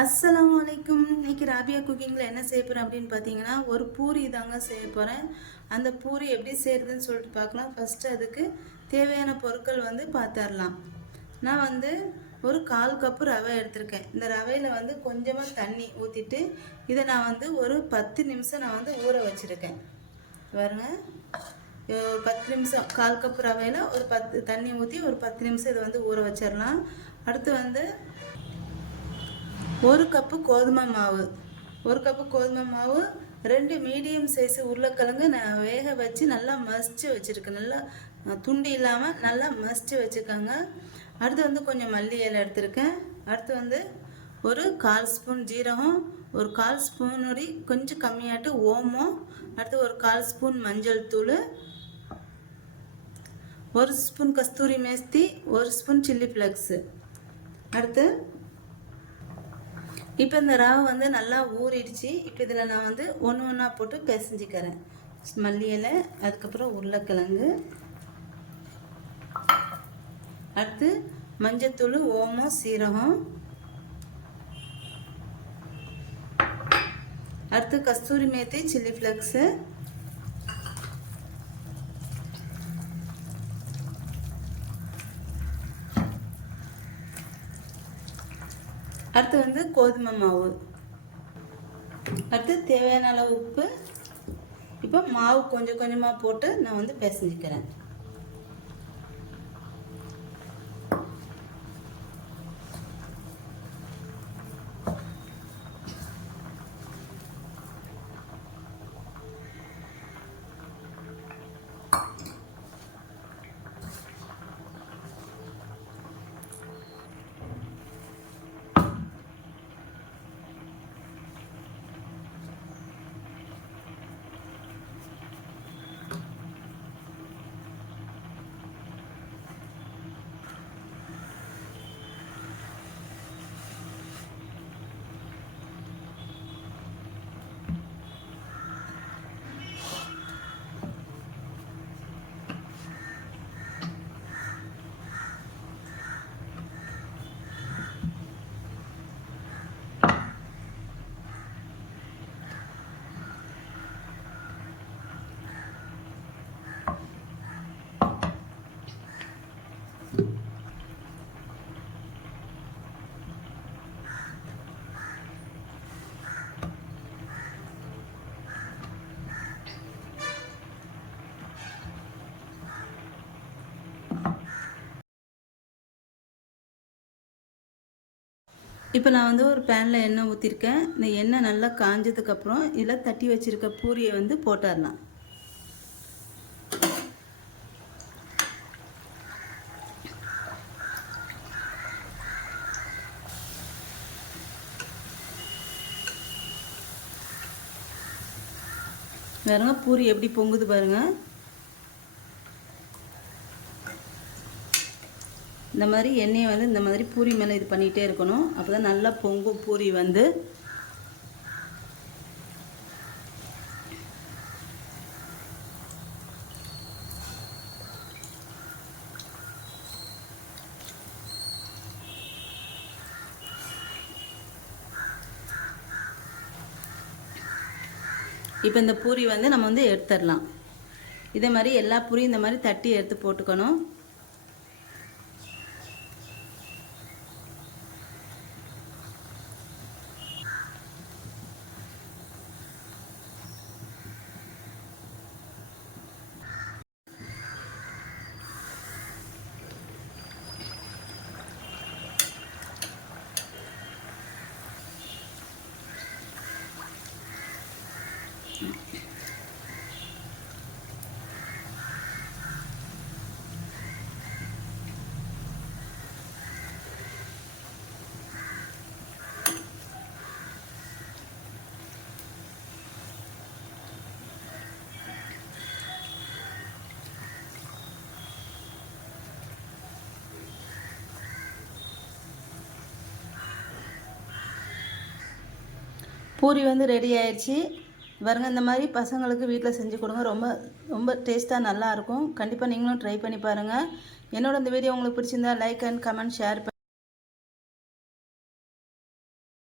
அஸ்ஸலாமு அலைக்கும். இன்னைக்கு ராபியா குக்கிங்கில் என்ன செய்ய போகிறேன் அப்படின்னு பார்த்தீங்கன்னா ஒரு பூரி தாங்க செய்ய போகிறேன் அந்த பூரி எப்படி செய்கிறதுன்னு சொல்லிட்டு பார்க்கலாம். ஃபஸ்ட்டு அதுக்கு தேவையான பொருட்கள் வந்து பார்த்துடலாம். நான் வந்து ஒரு கால் கப்பு ரவை எடுத்திருக்கேன். இந்த ரவையில் வந்து கொஞ்சமாக தண்ணி ஊற்றிட்டு இதை நான் வந்து ஒரு பத்து நிமிஷம் நான் வந்து ஊற வச்சுருக்கேன். பாருங்க. ஒரு பத்து நிமிஷம் கால் கப்பு ரவையில் ஒரு பத்து தண்ணி ஊற்றி ஒரு பத்து நிமிஷம் இதை வந்து ஊற வச்சிடலாம். அடுத்து வந்து ஒரு கப்பு கோதுமை மாவு. ஒரு கப்பு கோதுமை மாவு ரெண்டு மீடியம் சைஸ் உருளைக்கிழங்கு நான் வேக வச்சு நல்லா மசிச்சு வச்சுருக்கேன் நல்லா துண்டு இல்லாமல் நல்லா மசிச்சு வச்சுக்கோங்க அடுத்து வந்து கொஞ்சம் மல்லி இலை எடுத்திருக்கேன். அடுத்து வந்து ஒரு கால் ஸ்பூன் ஜீரகம் ஒரு கால் ஸ்பூனுடி கொஞ்சம் கம்மியாட்டு ஓமம். அடுத்து ஒரு கால் ஸ்பூன் மஞ்சள் தூள் ஒரு ஸ்பூன் கஸ்தூரி மேஸ்தி ஒரு ஸ்பூன் சில்லி ஃப்ளக்ஸு. அடுத்து இப்போ இந்த ரவை வந்து நல்லா ஊறிடுச்சு. இப்போ இதில் நான் வந்து ஒன்று ஒன்றா போட்டு பிசைஞ்சிக்கிறேன். மல்லி இலை அதுக்கப்புறம் உருளைக்கிழங்கு. அடுத்து மஞ்சத்தூள் ஓமம் சீரகம். அடுத்து கஸ்தூரி மேத்தி சில்லி ஃப்ளெக்ஸு. அடுத்து வந்து கோதுமை மாவு. அடுத்து தேவையான அளவு உப்பு. இப்போ மாவு கொஞ்சம் கொஞ்சமாக போட்டு நான் வந்து பிசைஞ்சிக்கிறேன். இப்போ நான் வந்து ஒரு பேனில் எண்ணெய் ஊற்றிருக்கேன் இந்த எண்ணெய் நல்லா காஞ்சதுக்கப்புறம் இதில் தட்டி வச்சிருக்க பூரியை வந்து போட்டுடலாம். பாருங்க பூரி எப்படி பொங்குது பாருங்கள் இந்த மாதிரி எண்ணெயை வந்து இந்த மாதிரி பூரி மேலே இது பண்ணிகிட்டே இருக்கணும். அப்போ தான் நல்லா பொங்கும் பூரி வந்து. இப்போ இந்த பூரி வந்து நம்ம வந்து எடுத்துடலாம். இதே மாதிரி எல்லா பூரியும் இந்த மாதிரி தட்டி எடுத்து போட்டுக்கணும். பூரி வந்து ரெடி ஆயிடுச்சு பாருங்கள் இந்த மாதிரி பசங்களுக்கு வீட்டில் செஞ்சு கொடுங்க. ரொம்ப ரொம்ப டேஸ்ட்டாக நல்லாயிருக்கும் கண்டிப்பாக நீங்களும் ட்ரை பண்ணி பாருங்கள் என்னோட இந்த வீடியோ உங்களுக்கு பிடிச்சிருந்தா லைக் அண்ட் கமெண்ட் ஷேர்